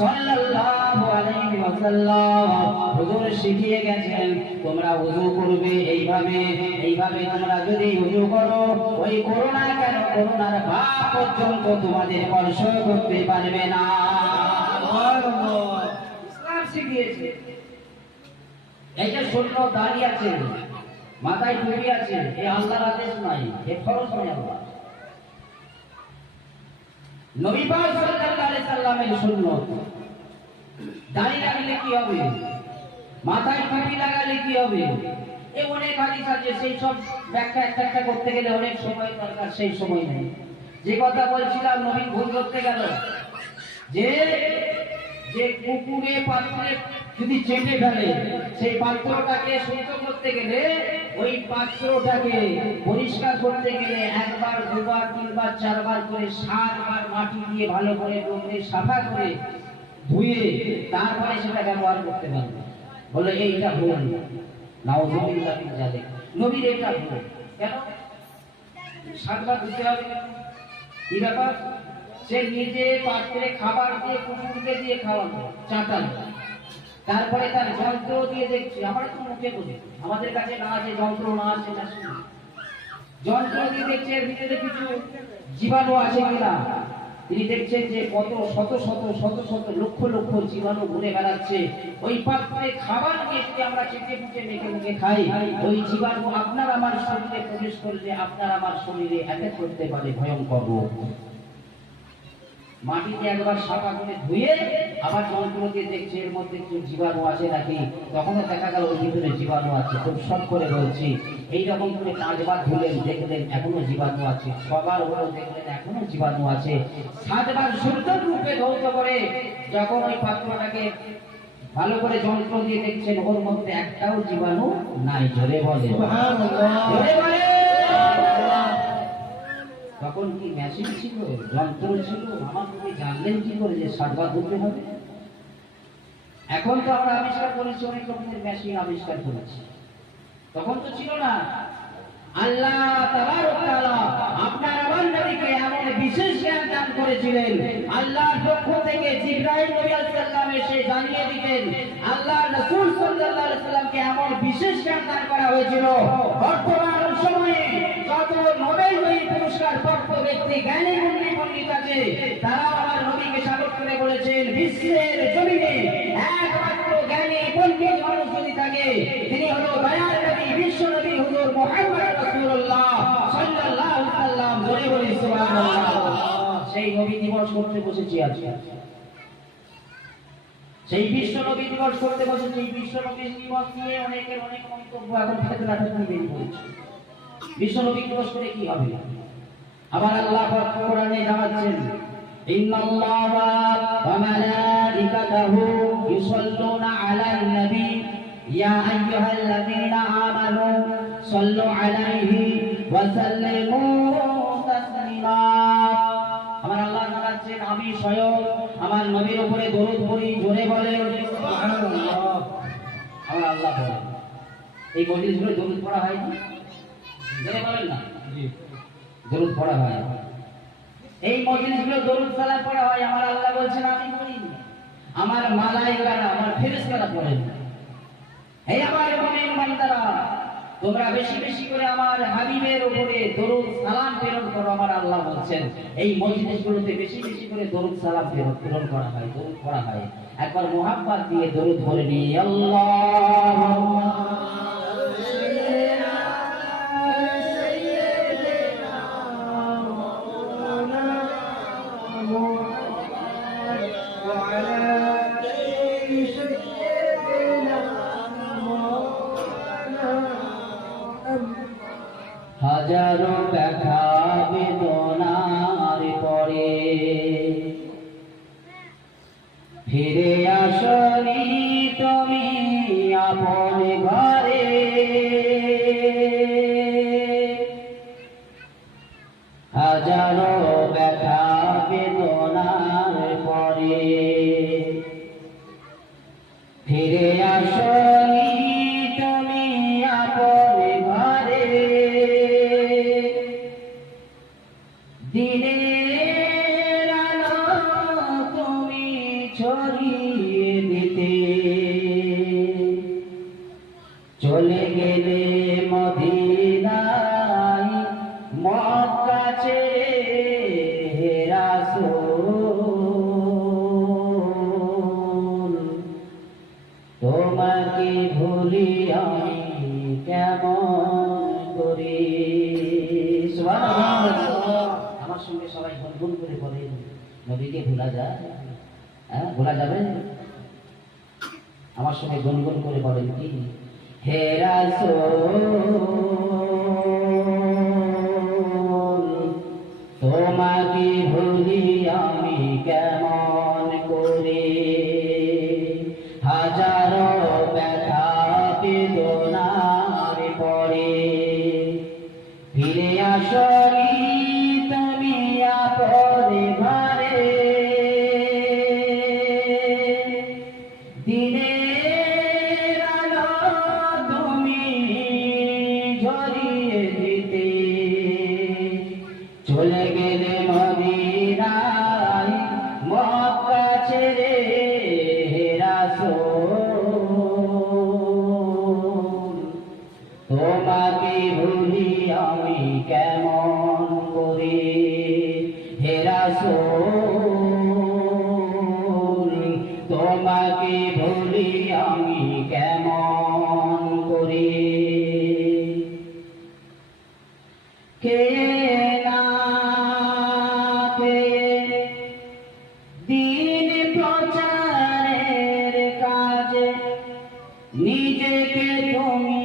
সাল্লাল্লাহু আলাইহি ওয়াসাল্লাম হুজুর শিখিয়ে গেছেন, তোমরা ওযু করবে এইভাবে এইভাবে তোমরা যদি ওযু করো, ওই করোনা কেন? করোনার ভাব পর্যন্ত তোমাদের স্পর্শ করতে পারবে না। ইসলাম শিখিয়েছে। এই শূন্য দাঁড়িয়ে আছে, মাথায় টুপি আছে এই আল্লাহর আদেশ নাই এ ফরজ নয় আল্লাহ। নবী পাক সাল্লাল্লাহু আলাইহি সাল্লামের সুন্নাত। দাড়ি রাখলে কি হবে? মাথায় টুপি লাগালে কি হবে? এ অনেক হাদিস আছে, সেই সব ব্যাখ্যা একটা একটা করতে গেলে অনেক সময় দরকার, সেই সময় নেই। যে কথা বলছিলাম, নবী ভুল করতে গেল। যে যে কুকুরে পাত্রে যদি চেপে ফেলে, সেই পাত্রটাকে শুদ্ধ করতে গেলে ওই পাত্রটাকে পরিষ্কার করতে গেলে একবার, দুবার, তিনবার, চারবার করে সাতবার মাটি দিয়ে ভালো করে ডোবরে সাফা করে ধুয়ে তারপরে সেটা ব্যবহার করতে পারবে। বলে, এইটা ভুল নাউজুবিল্লাহ মিন যালিক। নবীর এটা ভুল। কেন? সাতবার ধুতে হবে। কি ব্যাপার? সে নিজে পাত্রে খাবার দিয়ে কুকুরকে দিয়ে খাওয়ানো, চাটানো। তারপরে তার যন্ত্র দিয়ে দেখছি আমার তো মুখে বলি। আমাদের কাছে না আছে যন্ত্র না আছে না শুনি। যন্ত্র দিয়ে দেখছে, এর ভিতরে কিছু জীবাণু আছে কিনা? তিনি দেখছেন যে কত শত শত শত শত লক্ষ লক্ষ জীবাণু ঘুরে বেড়াচ্ছে। ওই পাত্রে খাবার নিয়ে আমরা চেটে মুখে মেখে মুখে খাই, ওই জীবাণু আপনার আমার শরীরে প্রবেশ করলে আপনার আমার শরীরে অ্যাটাক করতে পারে, ভয়ঙ্কর রোগ। মাটিতে একবার সাফা করে ধুয়ে আবার দিয়ে দেখছে এর মধ্যে কিছু জীবাণু আছে নাকি? তখনও দেখা গেল ওই ভিতরে জীবাণু আছে খুব শখ করে বলছি। এইরকম করে পাঁচবার ধুলেন দেখলেন এখনও জীবাণু আছে। ছবার হলো দেখলেন এখনও জীবাণু আছে। সাতবার সুন্দর রূপে ধৌত করে যখন ওই পাত্রটাকে ভালো করে যন্ত্র দিয়ে দেখছেন ওর মধ্যে একটাও জীবাণু নাই জোরে বলে। জোরে বলে। তখন কি মেশিন ছিল? যন্ত্র ছিল? আমার তুমি জানলেন কি করে যে সাদবাদ হতে হবে? এখন তো আমরা আবিষ্কার করেছি, অনেক রকমের মেশিন আবিষ্কার করেছি। তখন তো ছিল না। আল্লাহ আপনার আমার নবীকে বিশেষ জ্ঞান দান করেছিলেন। আল্লাহর পক্ষ থেকে জিবরাইল নবী আলাইহিস সালাম এসে জানিয়ে দিতেন আল্লাহ রাসূল সাল্লাল্লাহু আলাইহি সাল্লামকে এমন বিশেষ জ্ঞান দান করা হয়েছিল। বর্তমান সময়ে যত নোবেল জয়ী পুরস্কার প্রাপ্ত ব্যক্তি জ্ঞানী গুণী পণ্ডিত আছে তারা আমার নবীকে স্বাগত করে বলেছেন, বিশ্বের জমিনে একমাত্র জ্ঞানী পণ্ডিত মানুষ যদি থাকে, তিনি হলো দয়ার নবী, বিশ্ব নবী। মুহাম্মদ রাসূলুল্লাহ সাল্লাল্লাহু আলাইহি সাল্লাম জোরে বলি সুবহানাল্লাহ। সেই নবী দিবস করতে বসেছি আজকে সেই বিশ্ব নবী দিবস করতে বসেছি। বিশ্ব নবী দিবস নিয়ে অনেকের অনেক মন্তব্য এখন ফেতনা ফেতনা বেরিয়ে পড়েছে বিশ্ব নবী দিবস করে কি হবে? আবার আল্লাহ পাক কোরআনে জানাচ্ছেন, ইন্নাল্লাহা ওয়া মালাইকাতাহু ইউসাল্লুনা আলান নবী ইয়া আইয়ুহাল্লাযীনা আমানু আলাইহি ওয়া সাল্লিমু তাসলিমা আমার আল্লাহ জানাচ্ছেন আমি স্বয়ং। আমার নবীর উপরে দরুদ পড়ি জোরে বলেন। আমার আল্লাহ বলেন। এই মজলিসগুলো দরুদ পড়া হয় না জোরে বলেন না? দরুদ পড়া হয়। এই মজলিসগুলো দরুদ সালাম পড়া হয়। আমার আল্লাহ বলছেন আমি পড়ি আমার মালাইকারা আমার ফেরেশতারা পড়েন। এই আমার মুমিন বান্দারা তোমরা বেশি বেশি করে আমার হাবিবের উপরে দরুদ সালাম প্রেরণ করো, আমার আল্লাহ বলছেন। এই মজলিসগুলোতে বেশি বেশি করে দরুদ সালাম প্রেরণ করা হয়, দরুদ করা হয়। একবার মুহাব্বত দিয়ে দরুদ বলে নিয়ে, আল্লাহ হাজারো ব্যথা বেদনার পরে ফিরে আসনি দিনের আলো তুমি ছড়িয়ে দিতে। চলে গেলে মদিনায় মক্কা ছেড়ে তোমাকে ভুলি আমি কেমন করি? সুবহানাল্লাহ। সঙ্গে করে বলে, নবীকে ভোলা যায় হ্যাঁ ভোলা যাবে আমার সঙ্গে গুনগুন করে বলেন কি? হে তোমাকে ভুলি আমি কেমন করে? কে না দিন প্রচারের কাজে নিজেকে তুমি